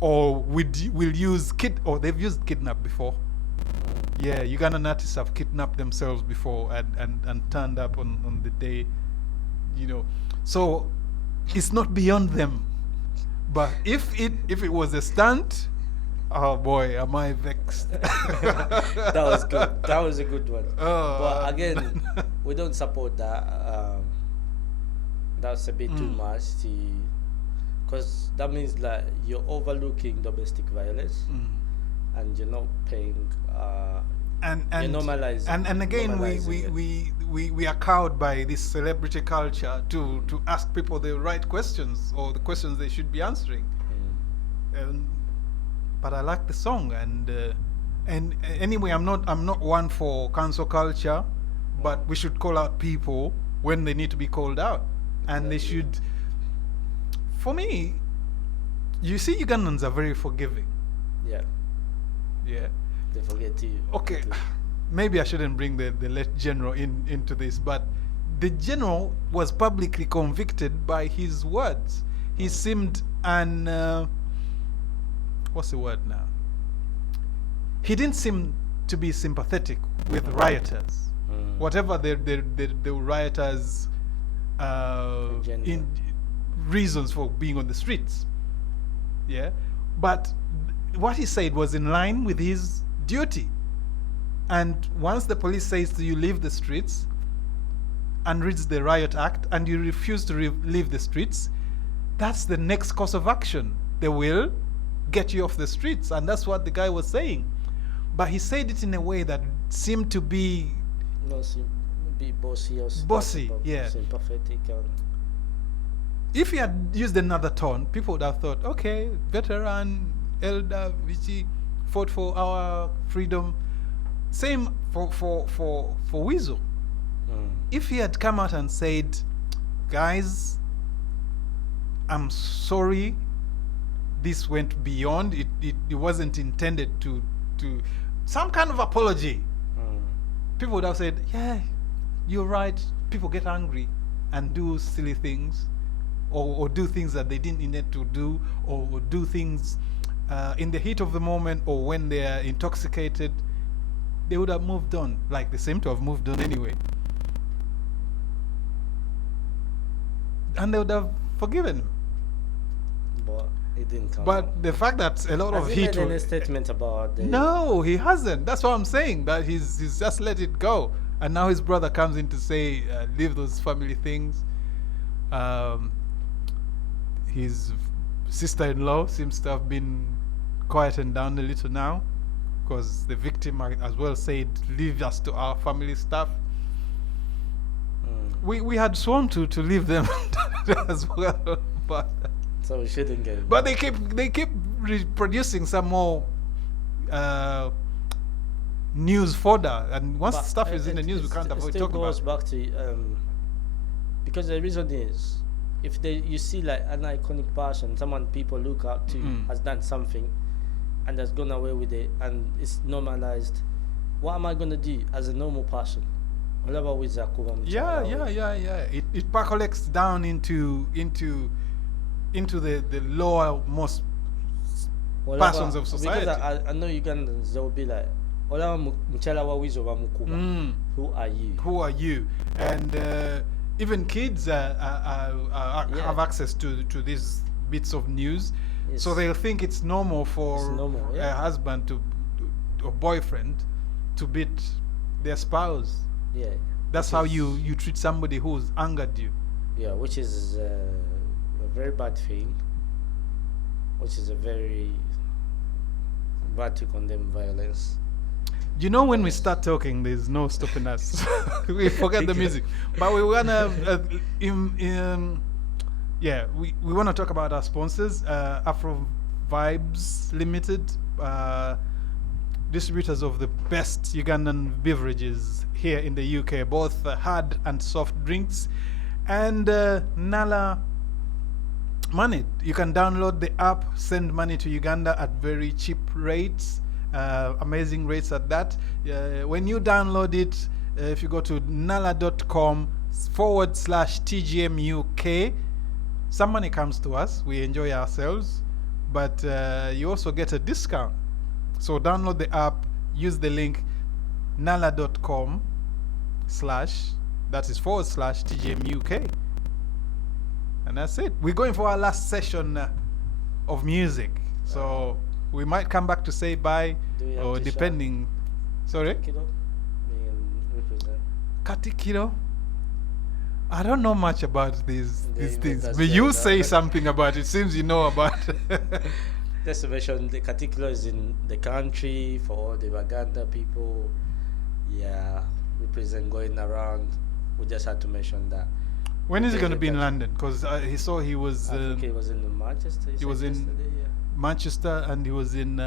or will use or they've used kidnap before. Yeah, Ugandan artists have kidnapped themselves before and turned up on the day, you know, so it's not beyond them. But if it was a stunt, oh boy, am I vexed. That was good. That was a good one. Oh, But again, we don't support that. That's a bit too much, because that means that you're overlooking domestic violence and you're not paying. and You're normalizing. and again normalizing we are cowed by this celebrity culture to ask people the right questions or the questions they should be answering. But I like the song, and anyway, I'm not one for cancel culture, but we should call out people when they need to be called out, and they should. For me, you see, Ugandans are very forgiving. Yeah, Yeah. they forget to. Okay, maybe I shouldn't bring the late general into this, but the general was publicly convicted by his words. He seemed what's the word now? He didn't seem to be sympathetic with rioters, whatever the rioters' Agenda. reasons for being on the streets. Yeah, but what he said was in line with his duty. And once the police says to you, leave the streets, and reads the Riot Act, and you refuse to leave the streets, that's the next course of action. They will get you off the streets, and that's what the guy was saying. But he said it in a way that seemed to be No, be bossy or Bossy, yeah. sympathetic. if he had used another tone, people would have thought, okay, veteran, elder, Vichy, fought for our freedom. Same for Weasel. If he had come out and said, guys, I'm sorry, this went beyond, it wasn't intended to some kind of apology, people would have said, yeah, you're right, people get angry and do silly things, or do things that they didn't intend to do, or do things in the heat of the moment, or when they are intoxicated. They would have moved on, like they seem to have moved on anyway. And they would have forgiven him. But It didn't come out. But the fact that a lot Has of he heat. made any statement about the... No, he hasn't. That's what I'm saying. That he's just let it go, and now his brother comes in to say, leave those family things. His sister-in-law seems to have been quietened down a little now, because the victim as well said, leave us to our family stuff. We had sworn to leave them as well, but So we shouldn't get it. they keep reproducing some more news fodder, and once But stuff is in the news, we can't avoid talking about it. Still goes back to because the reason is, if you see like an iconic person, someone people look up to, has done something and has gone away with it and it's normalized, what am I gonna do as a normal person? Whatever with Yeah. It percolates down into the lower most persons of society. Because I know Ugandans, they will be like, who are you? Who are you? And even kids have access to these bits of news, so they'll think it's normal for a husband or boyfriend to beat their spouse. Yeah. That's how you treat somebody who's angered you. Yeah, which is a very bad thing. Which is a very bad to condemn violence. You know, when we start talking, there's no stopping us. We forget the music, but we wanna we wanna talk about our sponsors, Afro Vibes Limited, distributors of the best Ugandan beverages here in the UK, both hard and soft drinks, and Nala Money. You can download the app, send money to Uganda at very cheap rates. Amazing rates at that. When you download it, if you go to nala.com/TGMUK, some money comes to us. We enjoy ourselves, but you also get a discount. So download the app, use the link nala.com//TGMUK, and that's it. We're going for our last session of music, so we might come back to say bye, or depending. Sorry? Katikiro? I don't know much about these things, but you say something about it. Seems you know about Just to mention, the Katikiro is in the country for all the Uganda people. Yeah, represent going around. We just had to mention that. When is he going to be in London? Because he saw he was. I think he was in Manchester. He was in Manchester, and he was in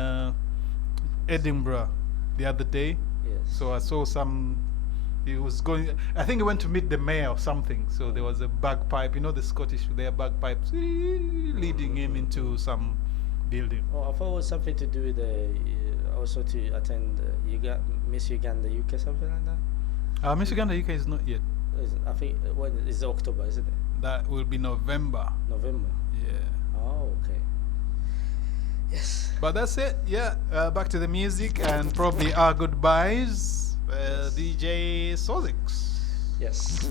Edinburgh the other day. Yes. So I saw some. He was going. I think he went to meet the mayor or something. So there was a bagpipe. You know the Scottish, their bagpipes leading him into some building. Oh, I thought it was something to do with also to attend Miss Uganda UK, something like that. Miss Uganda UK is not yet. I think when it's October, isn't it? That will be November. November. Yeah. Oh, okay. Yes. But that's it. Yeah. Back to the music and probably our goodbyes. DJ Sozix. Yes.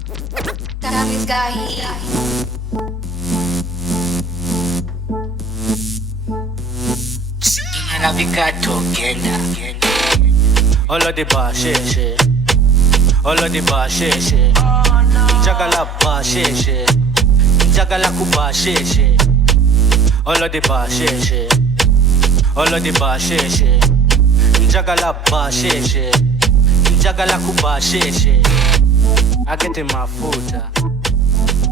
All of the bar, shit. All of the bar, shit. Jagala bar, shit. Jagala kuba, shit. All of the bar, shit. All of the bar, shit. Jagala bar, shit. Jagala kuba, shit. I get in my food.